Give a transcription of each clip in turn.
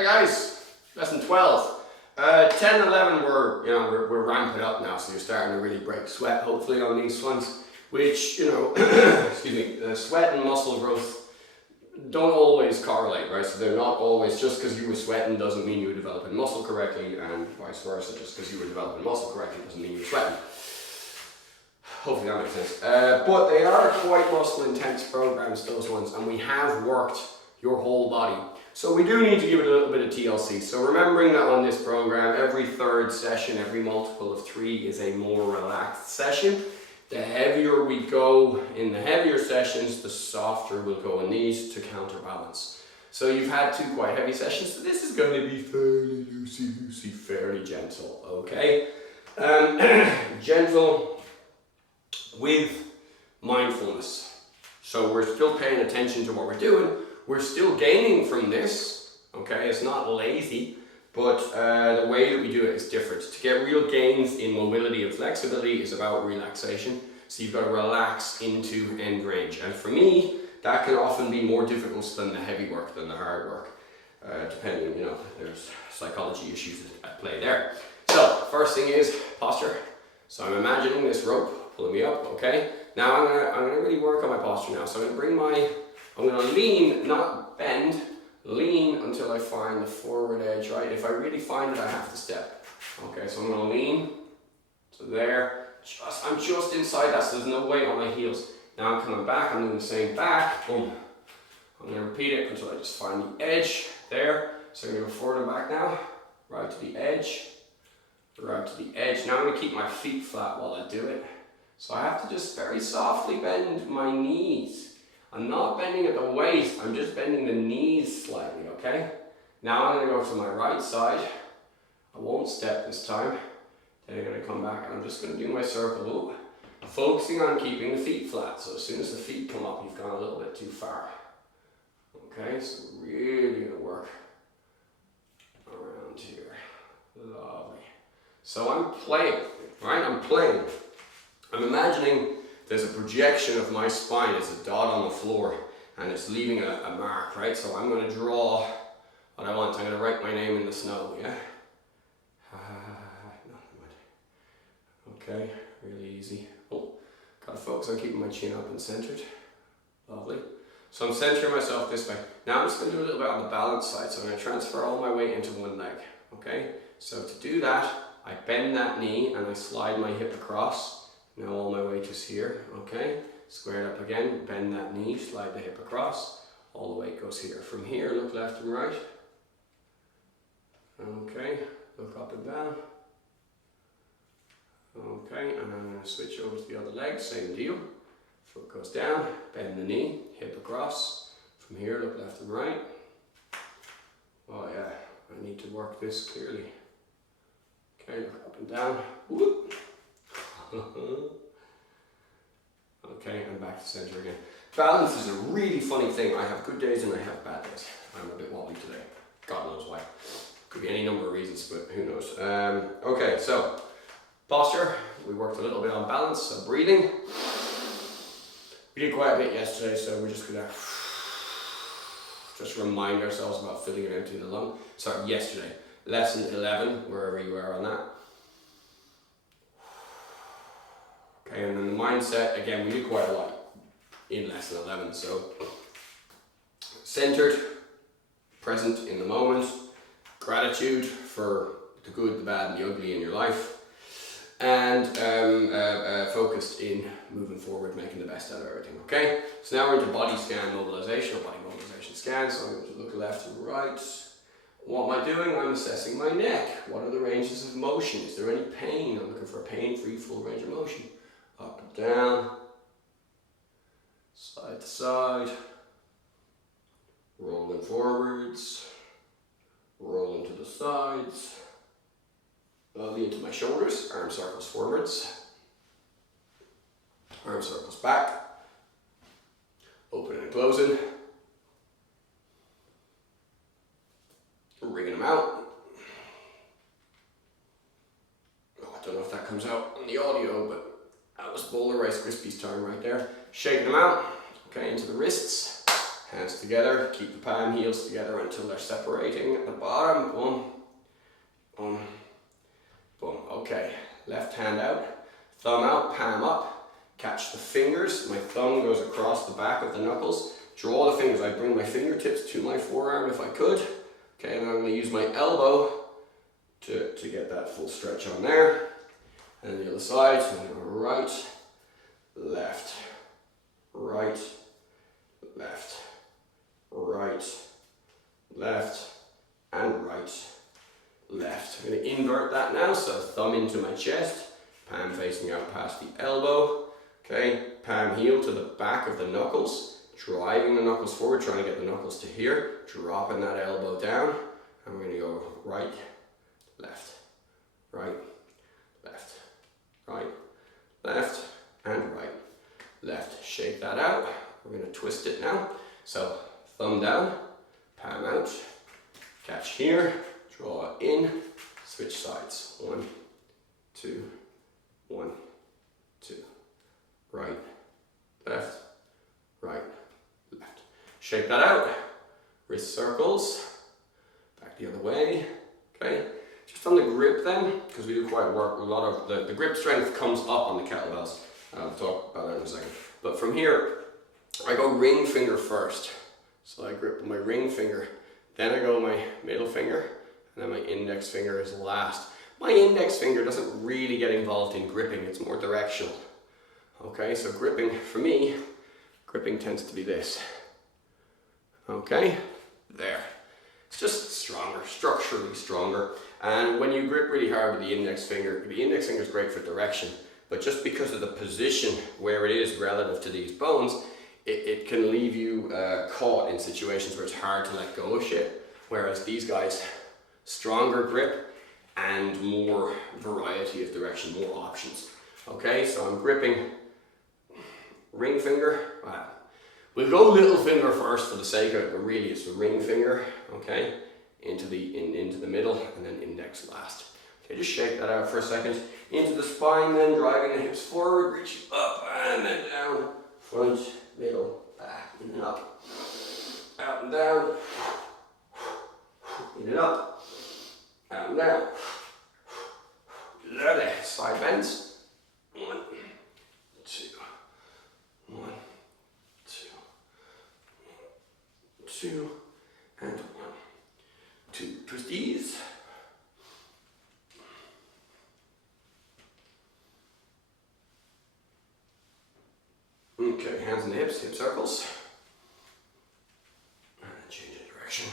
Hi guys, lesson 12. 10 and 11 we're ramping up now, so you're starting to really break sweat hopefully on these ones, which, excuse me, sweat and muscle growth don't always correlate, right? So they're not always, just because you were sweating doesn't mean you were developing muscle correctly, and vice versa, just because you were developing muscle correctly doesn't mean you were sweating. Hopefully that makes sense. But they are quite muscle intense programs, those ones, and we have worked your whole body. So we do need to give it a little bit of TLC. So remembering that on this program, every third session, every multiple of 3 is a more relaxed session. The heavier we go in the heavier sessions, the softer we'll go in these to counterbalance. So you've had 2 quite heavy sessions, so this is going to be fairly loosey-goosey, fairly gentle, okay? Gentle with mindfulness. So we're still paying attention to what we're doing. We're still gaining from this, okay? It's not lazy, but the way that we do it is different. To get real gains in mobility and flexibility is about relaxation. So you've got to relax into end range. And for me, that can often be more difficult than the heavy work, than the hard work. Depending, there's psychology issues at play there. So, first thing is posture. So I'm imagining this rope pulling me up, okay? Now I'm gonna really work on my posture now. So I'm gonna lean, not bend, lean until I find the forward edge, right? If I really find it, I have to step. Okay, so I'm gonna lean to there. I'm just inside that, so there's no weight on my heels. Now I'm coming back, I'm doing the same back, boom. I'm gonna repeat it until I just find the edge there. So I'm gonna go forward and back now, right to the edge, right to the edge. Now I'm gonna keep my feet flat while I do it. So I have to just very softly bend my knees. I'm not bending at the waist, I'm just bending the knees slightly, okay? Now I'm gonna go to my right side. I won't step this time. Then I'm gonna come back and I'm just gonna do my circle. Ooh. Focusing on keeping the feet flat. So as soon as the feet come up, you've gone a little bit too far. Okay, so really gonna work around here. Lovely. So I'm playing, right? I'm playing. I'm imagining there's a projection of my spine as a dot on the floor and it's leaving a mark, right? So I'm going to draw what I want. I'm going to write my name in the snow, yeah? Okay, really easy. Oh, got to focus on keeping my chin up and centered. Lovely. So I'm centering myself this way. Now I'm just going to do a little bit on the balance side. So I'm going to transfer all my weight into one leg, okay? So to do that, I bend that knee and I slide my hip across. Now all my weight is here, okay? Square it up again, bend that knee, slide the hip across. All the weight goes here. From here, look left and right. Okay, look up and down. Okay, and I'm going to switch over to the other leg, same deal. Foot goes down, bend the knee, hip across. From here, look left and right. Oh yeah, I need to work this clearly. Okay, look up and down. Whoop. Okay, and back to center again. Balance is a really funny thing. I have good days and I have bad days. I'm a bit wobbly today. God knows why. Could be any number of reasons, but who knows. Okay, so posture. We worked a little bit on balance, so breathing. We did quite a bit yesterday, so we're just gonna just remind ourselves about filling and emptying the lung. Sorry, yesterday. Lesson 11, wherever you are on that. Okay, and then the mindset, again, we did quite a lot in lesson 11. So, centered, present in the moment, gratitude for the good, the bad, and the ugly in your life, and focused in moving forward, making the best out of everything, okay? So now we're into body scan mobilization, or body mobilization scan. So I'm going to look left and right. What am I doing? I'm assessing my neck. What are the ranges of motion? Is there any pain? I'm looking for a pain-free full range of motion. Up and down, side to side, rolling forwards, rolling to the sides, lovely into my shoulders, arm circles forwards, arm circles back, opening and closing, wringing them out. Oh, I don't know if that comes out on the audio, but that was bowl of Rice Krispies time right there. Shaking them out, okay, into the wrists, Hands together, keep the palm heels together until they're separating at the bottom. Boom, boom, boom. Okay, left hand out, thumb out, palm up. Catch the fingers. My thumb goes across the back of the knuckles. Draw the fingers. I bring my fingertips to my forearm if I could. Okay, and I'm going to use my elbow to get that full stretch on there. And the other side, so right, left, right, left, right, left, and right, left. I'm going to invert that now, so thumb into my chest, palm facing out past the elbow, okay, palm heel to the back of the knuckles, driving the knuckles forward, trying to get the knuckles to here, dropping that elbow down, and we're going to go right, left, right, left, right, left, and right, left. Shake that out. We're going to twist it now. So thumb down, palm out, catch here, draw in, switch sides. 1, 2, 1, 2, right, left, right, left. Shake that out. Wrist circles, back the other way. Okay. Just on the grip then, because we do quite work, a lot of the grip strength comes up on the kettlebells. I'll talk about that in a second. But from here, I go ring finger first. So I grip my ring finger, then I go my middle finger, and then my index finger is last. My index finger doesn't really get involved in gripping, it's more directional. Okay, so gripping, for me, gripping tends to be this. Okay, there. It's just stronger, structurally stronger. And when you grip really hard with the index finger is great for direction, but just because of the position where it is relative to these bones, it can leave you caught in situations where it's hard to let go of shit. Whereas these guys, stronger grip and more variety of direction, more options. Okay, so I'm gripping ring finger. Wow. We'll go little finger first for the sake of it, but really it's the ring finger, okay, into the middle, and then index last. Okay, just shake that out for a second. Into the spine then, driving the hips forward, reaching up and then down, front, middle, back, in and up, out and down, in and up, out and down. Lovely. Side bends. 1, 2, 1, 2, 2, and 1, 2. Twisties. Okay, hands in the hips, hip circles. And change the direction.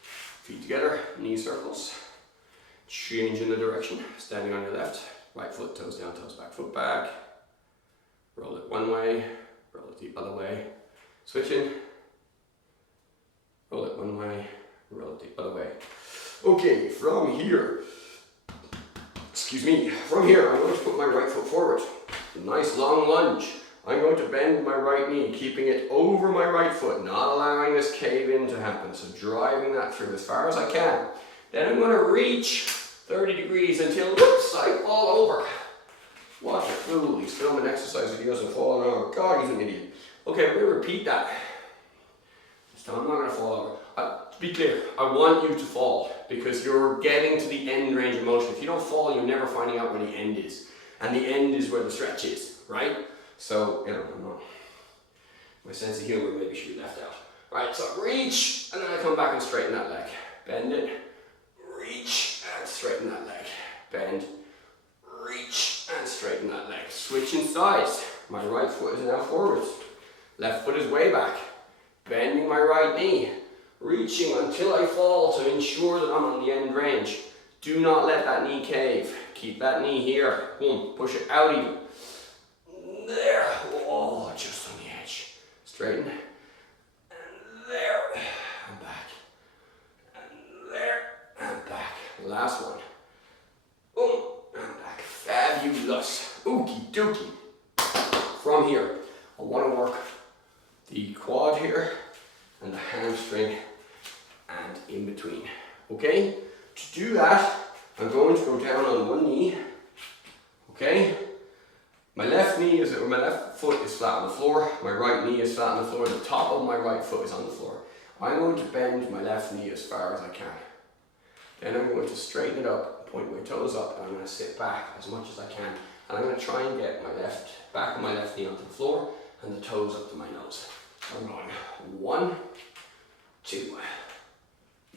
Feet together, knee circles. Change in the direction, standing on your left. Right foot, toes down, toes back, foot back. Roll it one way, roll it the other way. Switching. Roll it one way, roll it the other way. Okay, from here, I'm going to put my right foot forward. Nice long lunge. I'm going to bend my right knee, keeping it over my right foot, not allowing this cave in to happen. So driving that through as far as I can. Then I'm going to reach 30 degrees until, whoops, I fall over. Watch a fool, he's filming exercise videos and falling over. God, he's an idiot. Okay, we're going to repeat that. This time I'm not going to fall over. To be clear, I want you to fall because you're getting to the end range of motion. If you don't fall, you're never finding out where the end is. And the end is where the stretch is, right? So, you know, my sense of humor maybe should be left out. Right, so reach, and then I come back and straighten that leg. Bend it, reach, and straighten that leg. Bend, reach, and straighten that leg. Switching sides. My right foot is now forwards. Left foot is way back. Bending my right knee. Reaching until I fall to ensure that I'm on the end range. Do not let that knee cave. Keep that knee here. Boom. Push it out even. There. Oh, just on the edge. Straighten. And there. And back. And there. And back. Last one. Boom. And back. Fabulous. Okie dokie. From here, I want to work the quad here and the hamstring and in between. Okay? To do that, I'm going to go down on one knee. Okay? My left knee is, or my left foot is flat on the floor. My right knee is flat on the floor. The top of my right foot is on the floor. I'm going to bend my left knee as far as I can. Then I'm going to straighten it up, point my toes up, and I'm going to sit back as much as I can. And I'm going to try and get my back of my left knee onto the floor and the toes up to my nose. So I'm going 1, 2,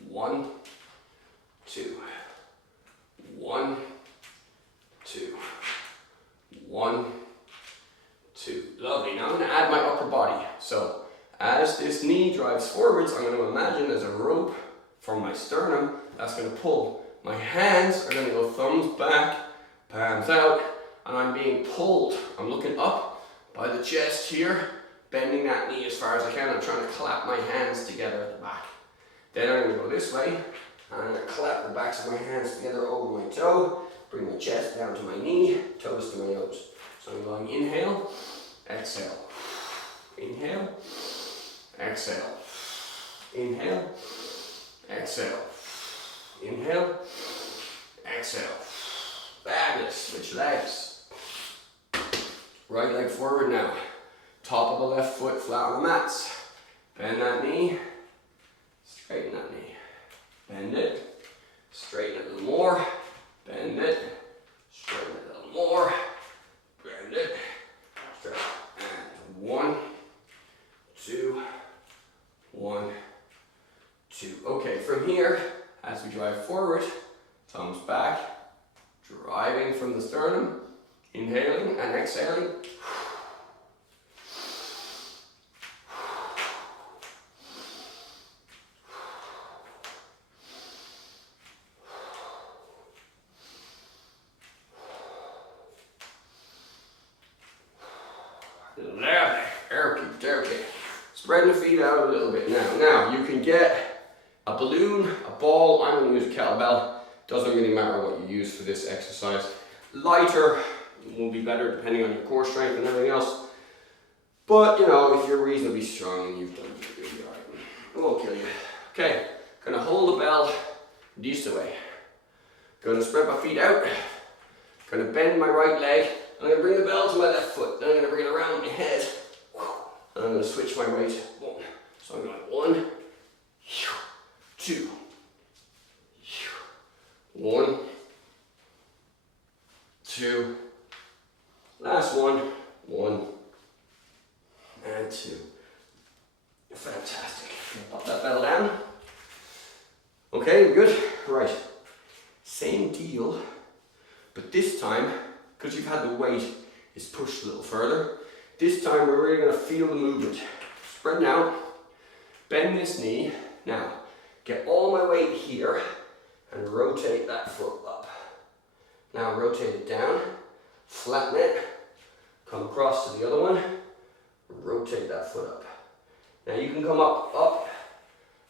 1, 2, 1, 2, 1, 2. Lovely. Now I'm going to add my upper body. So as this knee drives forwards, I'm going to imagine there's a rope from my sternum that's going to pull. My hands are going to go thumbs back, palms out, and I'm being pulled. I'm looking up by the chest here, bending that knee as far as I can. I'm trying to clap my hands together at the back. Then I'm going to go this way, and I'm going to clap the backs of my hands together over my toe, bring my chest down to my knee, toes to my nose. So I'm going inhale, exhale, inhale, exhale, inhale, exhale, inhale, exhale. Fabulous. Switch legs. Right leg forward now. Top of the left foot flat on the mats. Bend that knee, straighten that knee. Bend it, straighten it a little more. Bend it, straighten it a little more. Bend it, straighten. And 1, 2, 1, 2. Okay, from here, as we drive forward, thumbs back, driving from the sternum, inhaling and exhaling. Okay. Spreading the feet out a little bit now. Now, you can get a balloon, a ball. I'm going to use a kettlebell. Doesn't really matter what you use for this exercise. Lighter will be better depending on your core strength and everything else. But, you know, if you're reasonably strong and you've done it, you'll be alright. It won't kill you. Okay, gonna hold the bell this way. Gonna spread my feet out. Gonna bend my right leg. I'm gonna bring the bell to my left foot. Then I'm gonna bring it around my head. And I'm gonna switch my weight. So I'm going 1, 2, 1, 2. Last one. 1 and 2. Fantastic. Pop that bell down. Okay, we're good. Right. Same deal, but this time, because you've had the weight, is pushed a little further. This time we're really going to feel the movement. Spreading out. Bend this knee. Now, get all my weight here and rotate that foot up. Now rotate it down, flatten it, come across to the other one, rotate that foot up. Now you can come up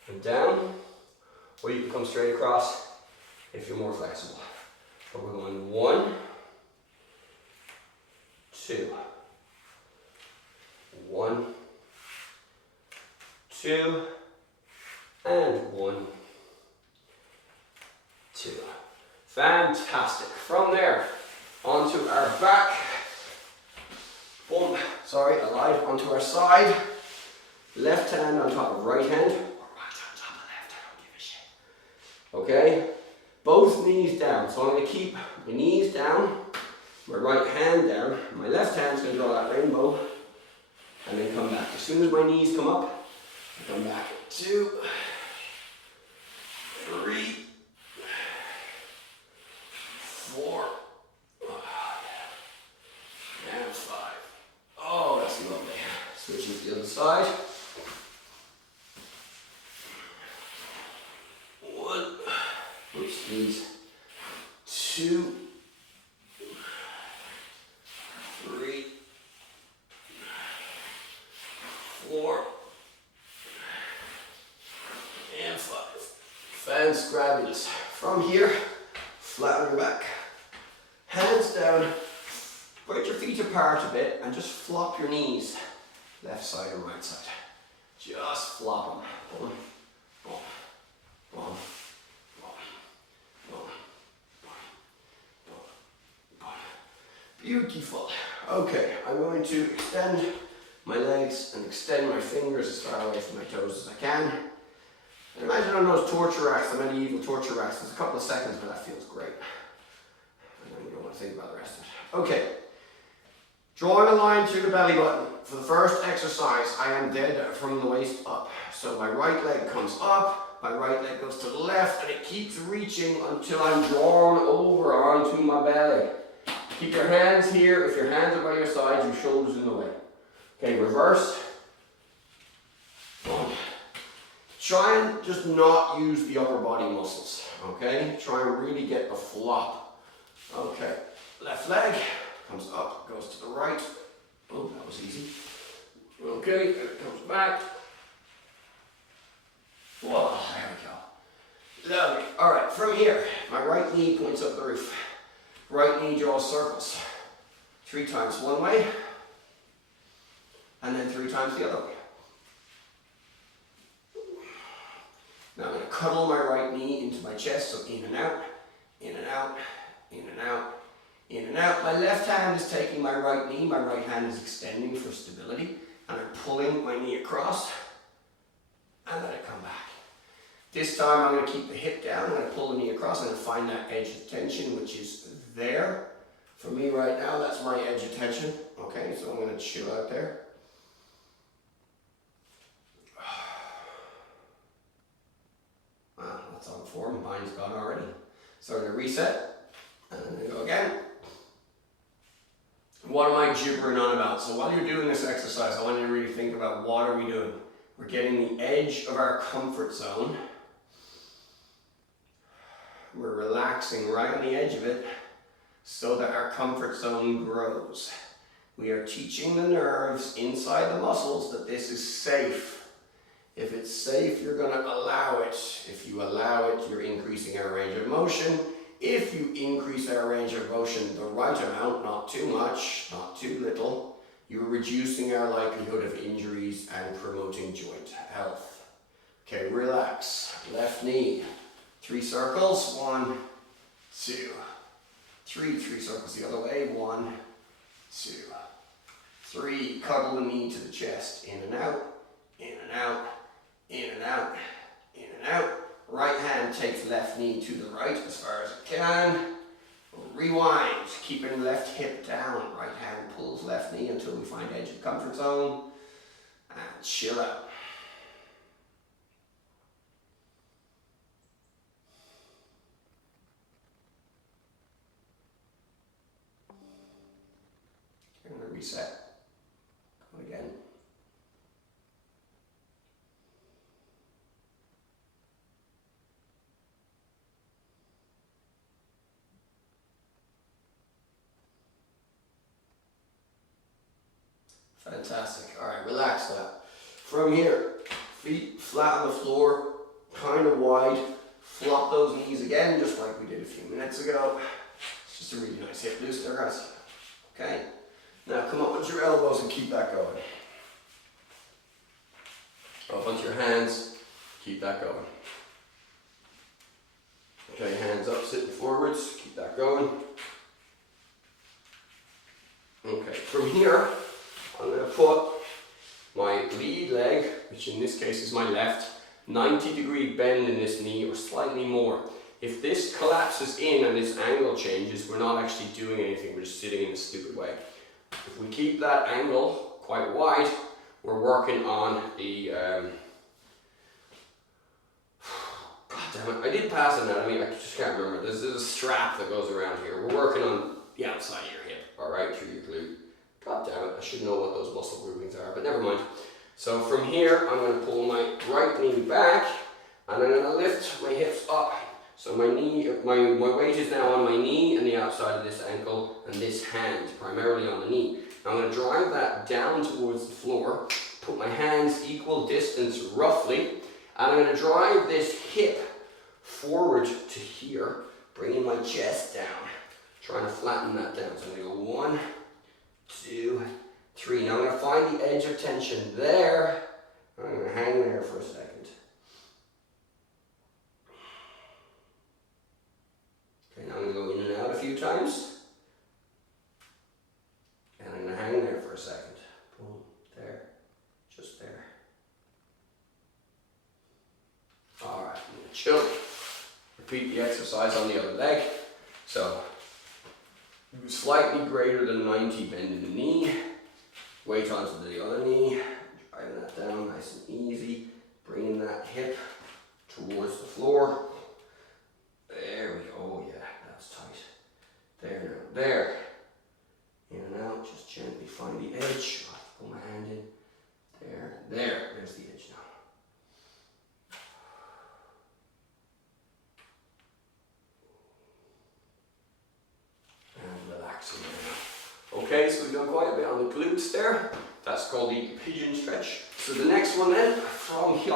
and down, or you can come straight across if you're more flexible. But we're going 1, 2, 1, 2, and 1, 2. Fantastic. From there, onto our back. Boom. Sorry, alive. Onto our side. Left hand on top of right hand. Or right on top of left. I don't give a shit. Okay? Both knees down. So I'm going to keep my knees down, my right hand down. My left hand's going to draw that rainbow. And then come back. As soon as my knees come up, I come back. 2, 3, 4, and 5. Oh, that's lovely. Switching to the other side. 1, oops, knees. 2, 3, 4, and 5. Fantabulous. From here, flatten your back. Hands down, spread your feet apart a bit and just flop your knees. Left side or right side. Just flop them. Boom, boom, boom, boom, boom, boom, boom, boom. Beautiful. Okay, I'm going to extend my legs and extend my fingers as far away from my toes as I can. And imagine on those torture racks, the medieval torture racks, there's a couple of seconds, but that feels great. And then you don't want to think about the rest of it. Okay, drawing a line through the belly button. For the first exercise, I am dead from the waist up. So my right leg comes up, my right leg goes to the left, and it keeps reaching until I'm drawn over onto my belly. Keep your hands here. If your hands are by your sides, your shoulders in the way. Okay, reverse. One. Try and just not use the upper body muscles. Okay, try and really get the flop. Okay, left leg comes up, goes to the right. Oh, that was easy. Okay, and it comes back. Whoa, there we go. Lovely. All right, from here, my right knee points up the roof. Right knee draws circles. 3 times one way, and then 3 times the other way. Now I'm going to cuddle my right knee into my chest, so in and out, in and out, in and out, in and out. My left hand is taking my right knee, my right hand is extending for stability, and I'm pulling my knee across, and let it come back. This time I'm going to keep the hip down, I'm going to pull the knee across, I'm going to find that edge of tension, which is there. For me right now, that's my edge of tension. Okay, so I'm going to chill out there. Wow, that's on form, mine's gone already. So I'm going to reset, and I'm going to go again. What am I gibbering on about? So while you're doing this exercise, I want you to really think about what are we doing? We're getting the edge of our comfort zone. We're relaxing right on the edge of it so that our comfort zone grows. We are teaching the nerves inside the muscles that this is safe. If it's safe, you're going to allow it. If you allow it, you're increasing our range of motion. If you increase our range of motion the right amount, not too much, not too little, you're reducing our likelihood of injuries and promoting joint health. Okay, relax. Left knee. 3 circles. 1, 2, 3. 3 circles the other way. 1, 2, 3. Cuddle the knee to the chest. In and out. In and out. In and out. In and out. Right hand takes left knee to the right as far as it can. Rewind. Keeping left hip down. Right hand pulls left knee until we find edge of comfort zone. And chill out. I'm going to reset. Go again. Fantastic. All right, relax that. From here, feet flat on the floor, kind of wide. Flop those knees again, just like we did a few minutes ago. It's just a really nice hip loosener, guys. Okay? Now come up with your elbows and keep that going. Up onto your hands, keep that going. Okay, hands up, sitting forwards, keep that going. Okay, from here, I'm going to put my lead leg, which in this case is my left, 90-degree bend in this knee or slightly more. If this collapses in and this angle changes, we're not actually doing anything, we're just sitting in a stupid way. If we keep that angle quite wide, we're working on the, God damn it, I did pass anatomy, I just can't remember. There's a strap that goes around here. We're working on the outside of your hip, alright, through your glute. God damn it, I should know what those muscle groupings are, but never mind. So from here, I'm going to pull my right knee back, and I'm going to lift my hips up. So my knee, my weight is now on my knee and the outside of this ankle, and this hand, primarily on the knee. I'm going to drive that down towards the floor, put my hands equal distance roughly, and I'm going to drive this hip forward to here, bringing my chest down, trying to flatten that down. So I'm going to go 1, 2, 3. Now I'm going to find the edge of tension there. I'm going to hang there for a second. Okay, now I'm going to go in and out a few times. And I'm chill. Repeat the exercise on the other leg. So, slightly greater than 90 bend in the knee. Weight onto the other knee. Driving that down nice and easy. Bringing that hip towards the floor. There we go. Oh yeah, that's tight. There now. There. In and out. Just gently find the edge. Pull my hand in. There. There. There's the edge now. And relaxing now. Okay, so we've done quite a bit on the glutes there. That's called the pigeon stretch. So the next one then, from here,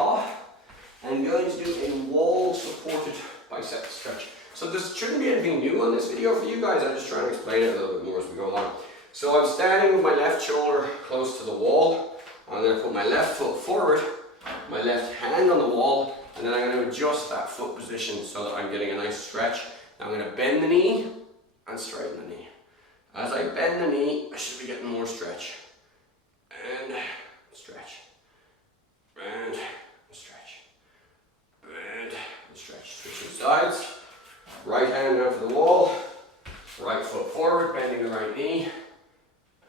I'm going to do a wall supported bicep stretch. So there shouldn't be anything new on this video for you guys. I'm just trying to explain it a little bit more as we go along. So I'm standing with my left shoulder close to the wall. I'm going to put my left foot forward, my left hand on the wall, and then I'm going to adjust that foot position so that I'm getting a nice stretch. Now I'm going to bend the knee and straighten the knee. As I bend the knee, I should be getting more stretch. And stretch. And stretch. And stretch. Switching sides. Right hand down to the wall. Right foot forward, bending the right knee.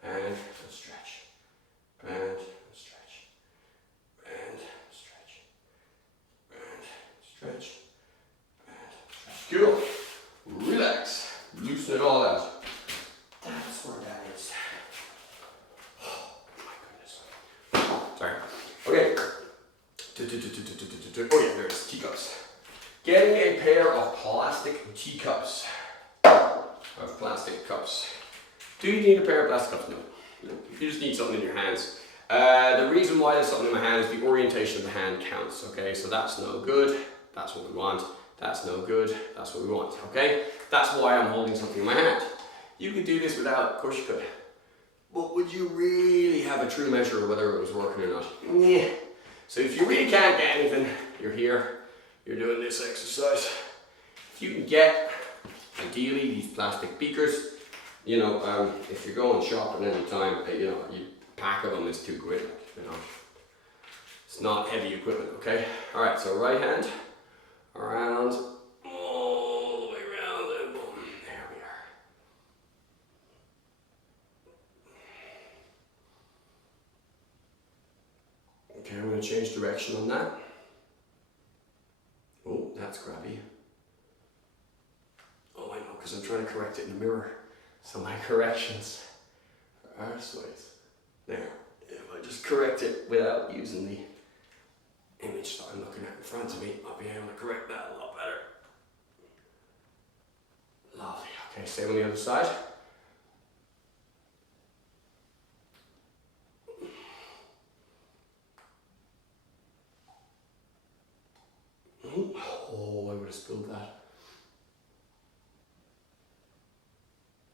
And stretch. And stretch. And stretch. And stretch. And stretch. Cool. Relax. Loosen it all out. That's where that is. Oh my goodness. Sorry. Okay. Oh yeah, there it is. Teacups. Getting a pair of plastic teacups. Of plastic cups. Do you need a pair of plastic cups? No. You just need something in your hands. The reason why there's something in my hand is the orientation of the hand counts. Okay, so that's no good. That's what we want. That's no good. That's what we want. Okay, that's why I'm holding something in my hand. You could do this without, of course you could. But would you really have a true measure of whether it was working or not? Yeah. So if you really can't get anything, you're here, you're doing this exercise. If you can get, ideally, these plastic beakers, you know, if you're going shopping any time, you know, you pack of them is £2, you know. It's not heavy equipment, okay? All right, so right hand, around, all the way around, and boom, there we are. Okay, I'm going to change direction on that. Oh, that's grabby. Oh, I know, because I'm trying to correct it in the mirror. So my corrections are arseways. There, if I just correct it without using the image that I'm looking at in front of me, I'll be able to correct that a lot better. Lovely. Okay, same on the other side. Oh, I would have spilled that.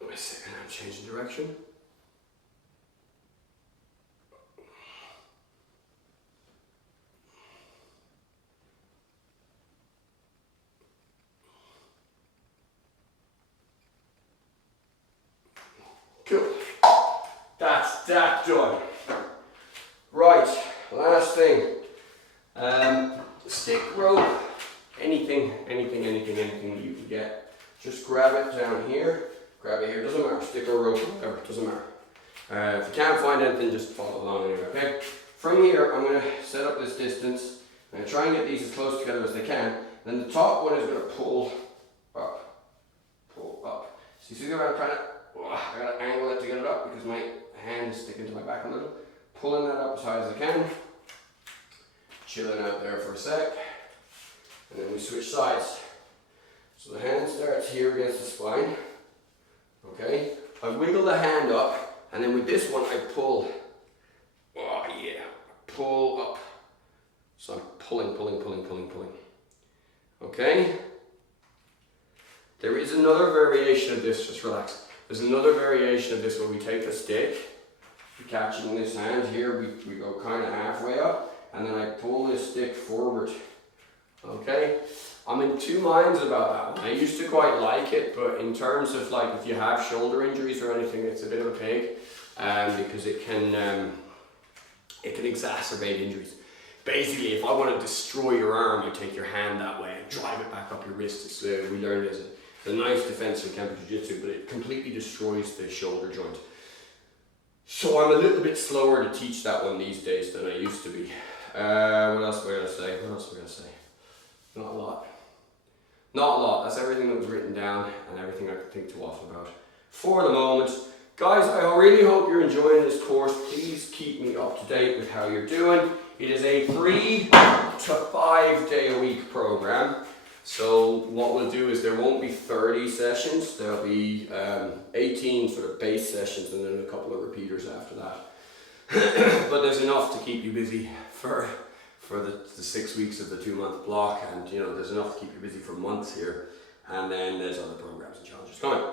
Wait a second, I'm changing direction. Cool. That's that done. Right, last thing. Stick rope, anything that you can get. Just grab it down here, grab it here, doesn't matter, stick or rope, whatever, doesn't matter. If you can't find anything, just follow along anyway, okay? From here, I'm going to set up this distance. I'm going to try and get these as close together as they can. Then the top one is going to pull up. So you see where I'm trying to, I got to angle it to get it up because my hand is sticking to my back a little. Pulling that up as high as I can. Chilling out there for a sec. And then we switch sides. So the hand starts here against the spine. Okay. I wiggle the hand up, and then with this one I pull. Oh yeah. Pull up. So I'm pulling. Okay. There is another variation of this, just relax. There's another variation of this where we take the stick, we catch it in this hand here, we go kind of halfway up, and then I pull this stick forward. Okay? I'm in two minds about that one. I used to quite like it, but in terms of like if you have shoulder injuries or anything, it's a bit of a pig, because it can exacerbate injuries. basically, if I want to destroy your arm, I take your hand that way and drive it back up your wrist. It's, we learned it's a nice defense in Kempo Jiu-Jitsu, but it completely destroys the shoulder joint. So I'm a little bit slower to teach that one these days than I used to be. What else am I going to say? What else am I going to say? Not a lot. Not a lot. That's everything that was written down and everything I could think to waffle about for the moment. Guys, I really hope you're enjoying this course. Please keep me up to date with how you're doing. It is a 3 to 5 day a week program. So what we'll do is there won't be 30 sessions. There'll be 18 sort of base sessions and then a couple of repeaters after that. But there's enough to keep you busy for the 6 weeks of the 2-month block, and you know, there's enough to keep you busy for months here, and then there's other programs and challenges coming.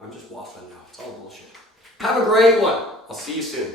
I'm just waffling now, it's all bullshit. Have a great one, I'll see you soon.